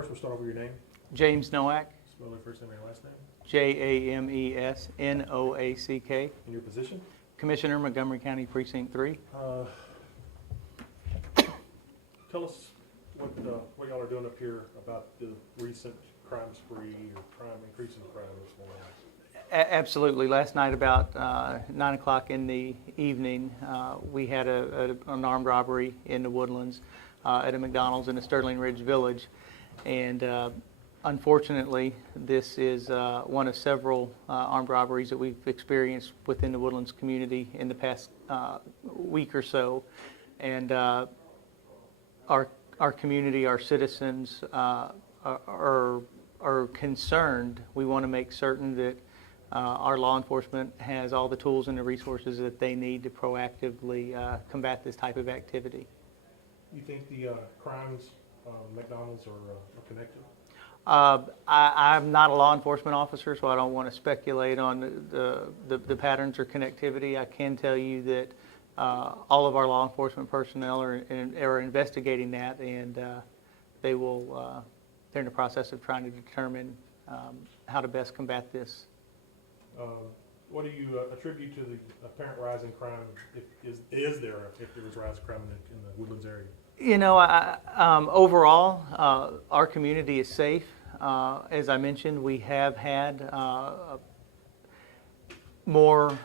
First, we'll start over your name. James Noack, Spell your first name and your last name. Jamesnoack, And your position. Commissioner, Montgomery County Precinct 3. Tell us what y'all are doing up here about the recent crime spree or increase in crime this morning. Absolutely. Last night about 9 o'clock in the evening, we had an armed robbery in the Woodlands at a McDonald's in the Sterling Ridge Village. And unfortunately, this is one of several armed robberies that we've experienced within the Woodlands community in the past week or so. And our community, our citizens are concerned. We want to make certain that our law enforcement has all the tools and the resources that they need to proactively combat this type of activity. You think the crimes McDonald's are connected? I'm not a law enforcement officer, so I don't want to speculate on the patterns or connectivity. I can tell you that all of our law enforcement personnel are investigating that, and they're in the process of trying to determine how to best combat this. What do you attribute to the apparent rise in crime? If there was a rise in crime in the Woodlands area? You know, overall, our community is safe. As I mentioned, we have had more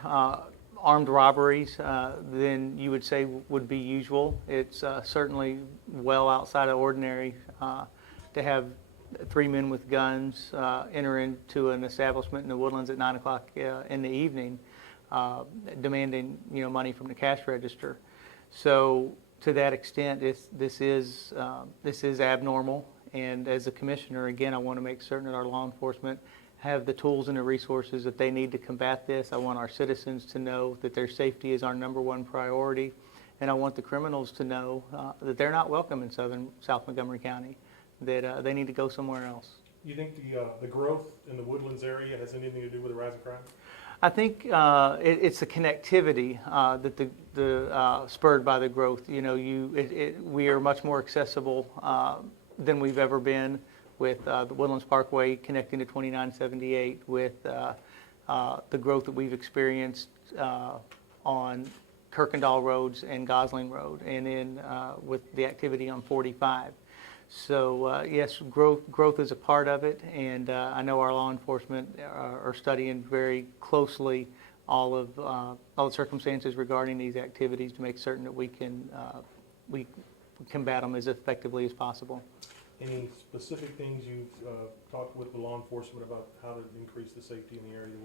armed robberies than you would say would be usual. It's certainly well outside of ordinary to have 3 men with guns enter into an establishment in the Woodlands at 9 o'clock in the evening, demanding money from the cash register. So to that extent, this is abnormal. And as a commissioner, again, I want to make certain that our law enforcement have the tools and the resources that they need to combat this. I want our citizens to know that their safety is our #1 priority, and I want the criminals to know that they're not welcome in South Montgomery County, that they need to go somewhere else. You think the growth in the Woodlands area has anything to do with the rise in crime? I think it's the connectivity that spurred by the growth. We are much more accessible than we've ever been with the Woodlands Parkway connecting to 2978, with the growth that we've experienced on Kirkendall roads and Gosling Road, and in with the activity on 45. So yes, growth is a part of it, and I know our law enforcement are studying very closely all the circumstances regarding these activities to make certain that we combat them as effectively as possible. Any specific things you've talked with the law enforcement about how to increase the safety in the area?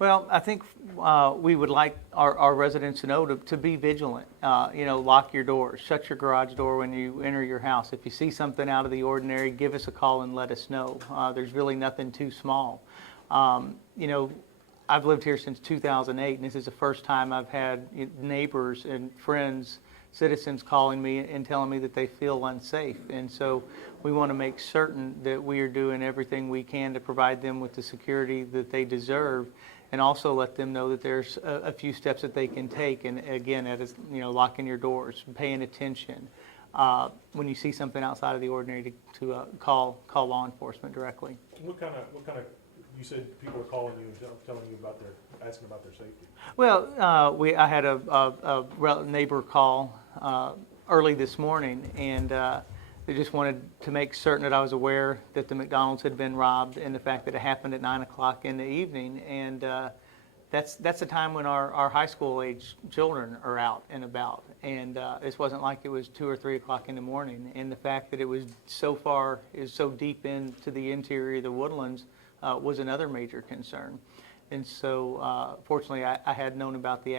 Well, I think we would like our residents to know to be vigilant. Lock your doors, shut your garage door when you enter your house. If you see something out of the ordinary, give us a call and let us know. There's really nothing too small. I've lived here since 2008, and this is the first time I've had neighbors and friends, citizens calling me and telling me that they feel unsafe. And so we want to make certain that we are doing everything we can to provide them with the security that they deserve, and also let them know that there's a few steps that they can take. And again, that is, locking your doors, paying attention. When you see something outside of the ordinary, to call law enforcement directly. What kind of you said people are calling you and telling you asking about their safety? Well, I had a neighbor call early this morning, and they just wanted to make certain that I was aware that the McDonald's had been robbed, and the fact that it happened at 9 o'clock in the evening. And that's the time when our high school age children are out and about. And this wasn't like it was 2 or 3 o'clock in the morning. And the fact that it was so deep into the interior of the Woodlands was another major concern. And so, fortunately, I had known about the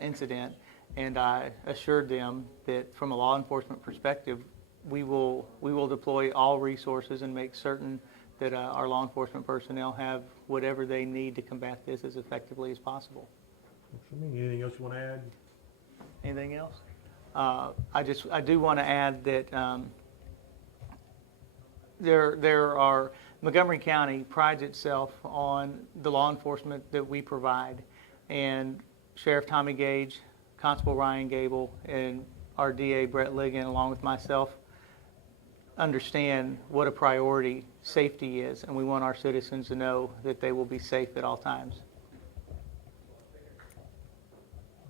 incident, and I assured them that from a law enforcement perspective, we will deploy all resources and make certain that our law enforcement personnel have whatever they need to combat this as effectively as possible. Anything else you want to add? Anything else? I do want to add that there are. Montgomery County prides itself on the law enforcement that we provide, and Sheriff Tommy Gage, Constable Ryan Gable, and our DA Brett Ligon, along with myself, understand what a priority safety is, and we want our citizens to know that they will be safe at all times.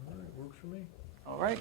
All right, works for me. All right.